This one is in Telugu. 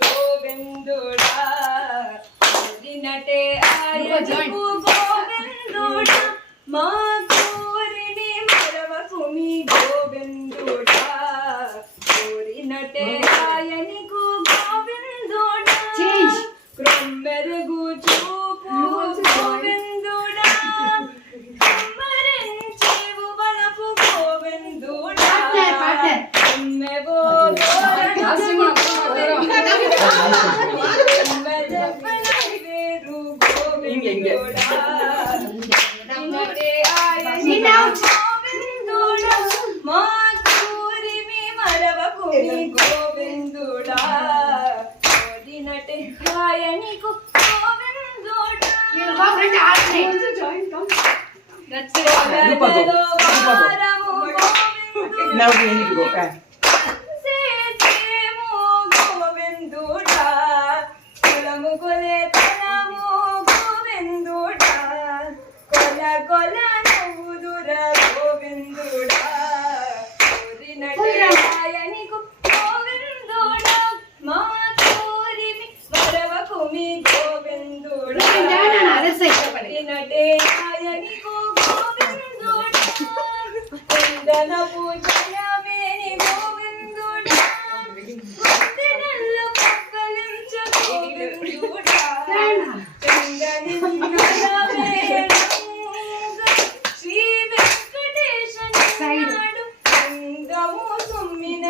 గోవిందుడా కోరినటే ఆయనకు గోవిందుడా మా కోరిని మరవకుమి గోవిందుడా కోరినటే ఆయనకు గోవిందుడా క్రొమ్మెరుగు చూపు గోవిందుడా మరించేవు వలపు గోవిందుడా మెవో గోవిందుడా కోరినటే ఆయనకు గోవిందుడా గోవిందుడా కులము కొలే తలము గోవిందుడా కొల కొల నవ్వుదుర గోవిందుడా కోరినటే ఆయనకు గోవిందుడా మా కోరిమి మరవకుమి గోవిందుడా కోరినటే ఆయనకు గోవిందుడా కుందన పూజయమేని గోవిందుడా కుందనల్లు పక్కలించ గోవిందుడా చందని శ్రీ వెంకటేశ నాడు చందము సుమ్మిన